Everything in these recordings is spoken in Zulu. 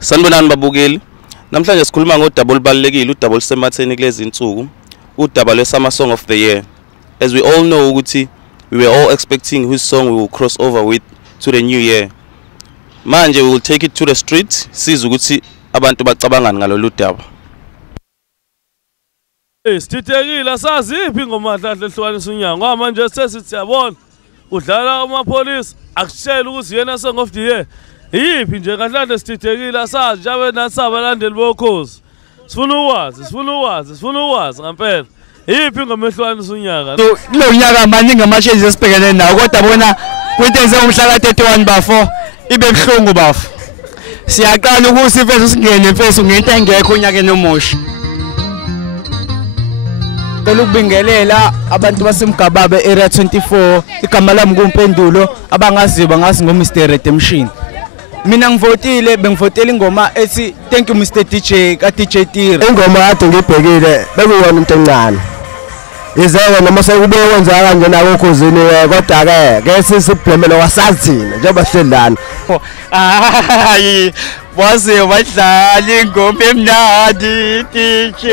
Sanibonani babukeli. Namhlanje sikhuluma ngodaba olubalekile, udaba olusematheni kulezi insuku, udaba lwe-Summer Song of the Year. As we all know ukuthi we were all expecting whose song we will cross over with to the new year. Manje we will take it to the street, siza ukuthi abantu bacabangani ngalolu daba. Sithithekile saziphi ingoma hlahle ehlukanise unyaka ngoba manje sesithi yabona udlala amapolice akushela ukuthi yena song of the year. Yiphi nje kahle sithithekile asazi njabe nasaba abalandeli bokhozi. Sifuna ukwazi ngempela. Yiphi ingoma ehlukanise unyaka? Lo nyaka manje ngamashezi esibhekene nawo kodwa bona kwintenze umhla ka31 bafo ibe buhlungu bafo. Siyaqala ukuthi mfethu singene mfethu ngento engekho unyakeni omusha. Ukubingelela abantu basemgababe area 24 igama lami kuMpendulo abangaziba ngasi ngo Mr Redemption. Mina ngivotile bengivotela ingoma ethi thank you Mr DJ ka DJ Tira. Ingoma kade ngibhekile bekuyona into encane. Izeke noma sekube kwenza kanje nakokhozini kodwa ke sisibhlemelo wasathina njengoba sihlelana. Hayi waze wadlala ingoma emnandi DJ.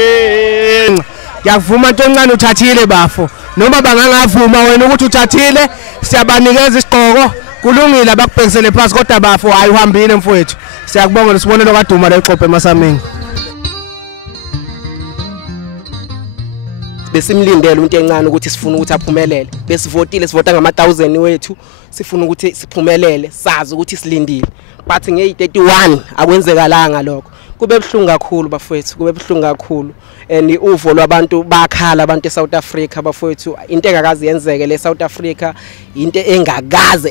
Ngiyavuma into encane uthathile bafo noma bangangavuma wena ukuthi uthathile siyabanikeza isiqhoko kulungile abakubhekisele phansi kodwa bafo hayi uhambile mfowethu siyakubonga lesibonelo kaduma lexoxe emasameni besimlindele into encane ukuthi sifuna ukuthi aphumelele besivotile sivota ngama1000 wethu sifuna ukuthi siphumelele sazi ukuthi silindile but nge31 akwenzekalanga lokho kube buhlungu kakhulu bafowethu kube buhlungu kakhulu and uvo lwabantu bakhala abantu eSouth Africa bafowethu into engakazi yenzeke le South Africa into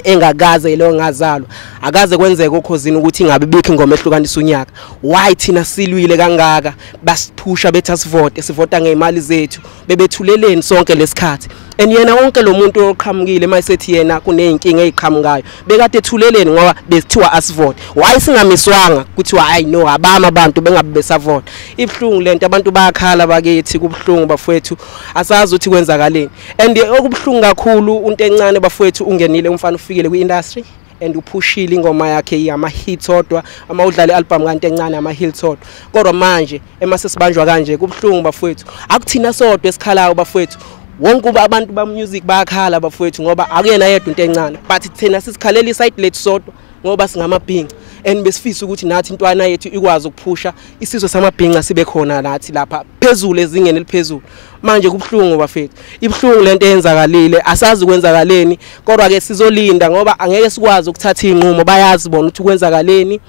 engakaze lo ngazalwa akaze kwenzeke okhozini ukuthi ingabe bikho ingoma ehlukanisa unyaka why thina silwile kangaka basiphusha bethi asivote sivota ngeimali zethu bebethuleleni sonke lesikhathi and yena wonke lo muntu oqhamukile mayisethi yena kuneyinkinga eziqhamukayo bekade ethuleleni ngoba bethiwa asivote why singamiswanga kuthiwa hayi no abama abantu bengabe besavota ibhlungu lento abantu bakhala bakithi kubhlungu bafowethu asazi ukuthi kwenzakaleni and okubhlungu kakhulu into encane bafowethu ungenile umfana ufikile kwi-industry and uphushile ingoma yakhe ama hits odwa ama udlala album kanti encane ama hits odwa kodwa manje emasesibanjwa kanje kubhlungu bafowethu akuthina sodwa esikhalayo bafowethu wonke abantu ba music bayakhala bafowethu ngoba akuyena yedwa into encane but thina sisikhalela iside lethu sodwa ngoba singamabhinqa and besifisa ukuthi nathi intwana yethu ikwazi ukuphusha isizwe samabhinqa sibe khona nathi lapha phezulu ezingeni eliphezulu manje kubhlungu bafethu ibhlungu lento eyenzakalile asazi kwenzakaleni kodwa ke sizolinda ngoba angeke sikwazi ukuthatha inqumo bayazi bona ukuthi kwenzakaleni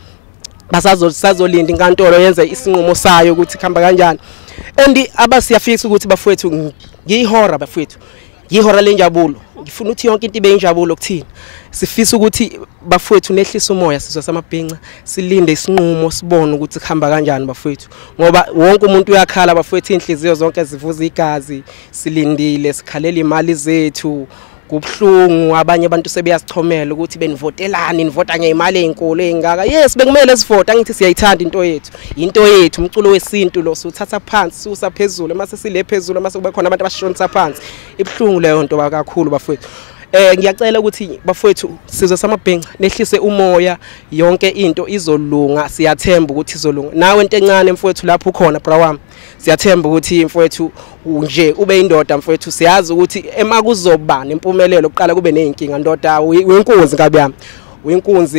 basazolinda inkantolo yenze isinqumo sayo ukuthi khamba kanjani and abasiyafisa ukuthi bafethu ngihora bafethu yihora lenjabulo ngifuna ukuthi yonke into ibe injabulo kuthina sifisa ukuthi bafethu nehlisa umoya sizwe samabhinqa silinde isinqumo sibone ukuthi khamba kanjani bafethu ngoba wonke umuntu uyakhala bafethu inhliziyo zonke zivuza igazi silindile sikhalela imali zethu kubhlungu abanye abantu sebeyasichomela ukuthi benivotelani nivota ngeimali ezinkulu ezingaka yes bekumele sivota ngithi siyayithanda into yethu umculo wesintu lo suthatha phansi susa phezulu mase sile phezulu mase kube khona abantu abashonisa phansi ibhlungu leyo nto kakhulu bafethu ngiyacela ukuthi bafethu sizwe samabhinqa nehlise umoya yonke into izolunga siyathemba ukuthi izolunga nawe into encane mfowethu lapho ukhona bra wami siyathemba ukuthi mfowethu nje ube indoda mfowethu siyazi ukuthi emakuzoba nempumelelo oqala kube nezinkinga ndoda uyinkunzi ngabe yami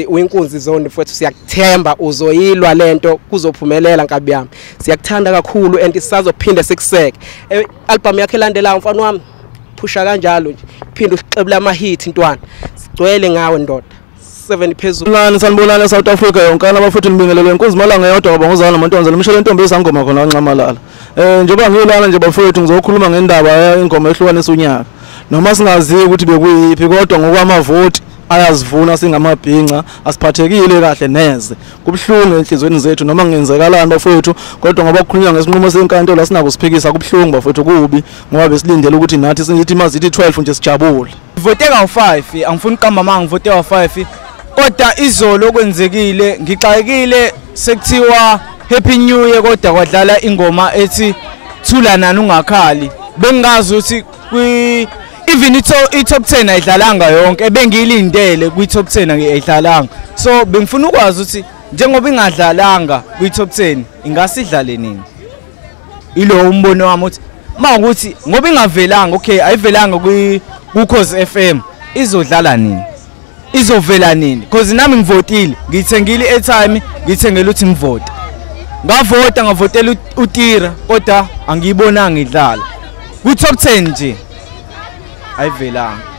uyinkunzi zone mfowethu siyakuthemba uzoyilwa lento kuzophumelela ngabe yami siyakuthanda kakhulu and sisazophinde sikuseke album yakhe elandelayo mfana wami phusha kanjalo nje phinde uxebula ama hit intwana sigcwele ngawe ndoda 7 phezulu lana sanibonana South Africa yonkana abafuthu nibingelele inkozi malanga yodwa ngoba ngozana amantombazana umshelo intombi ezangoma khona kancamalala njengoba ngiyolana nje bafuthu ngizokhuluma ngendaba ingoma ehlukanise unyaka noma singazi ukuthi bekuyiphi kodwa ngokwamavoti ayazivuna singamabhinqa asiphathekile kahle neze kubhlungu enhlizweni zethu noma kungenzekalani bafowethu kodwa ngoba kukhulunywa ngesinqumo senkantolo asinako siphikisa kubhlungu bafowethu kubi ngoba besilindele ukuthi nathi sithi mazithi 12 nje sijabule Vote ka5 angifuni uqamba manga ngivote ka5 kodwa izolo okwenzekile ngixakekile sekuthiwa happy new year kodwa kwadlala ingoma ethi thula nani ungakhali bengazi ukuthi even i-top 10 ayidlalanga yonke bengiyilindele kwi-top 10 ayidlalanga so bengifuna ukwazi ukuthi njengoba ingadlalanga kwi-top 10 ingasidlale nini ilo umbono wami uthi mawukuthi ngoba ingavelanga okay ayivelanga ku-Cause FM izodlala nini izovela nini because nami ngivotile ngithengile i-airtime ngithengele uthi ngivote ngavotela uTira kodwa angiyibonanga idlala ku-top 10 nje ayivelanga.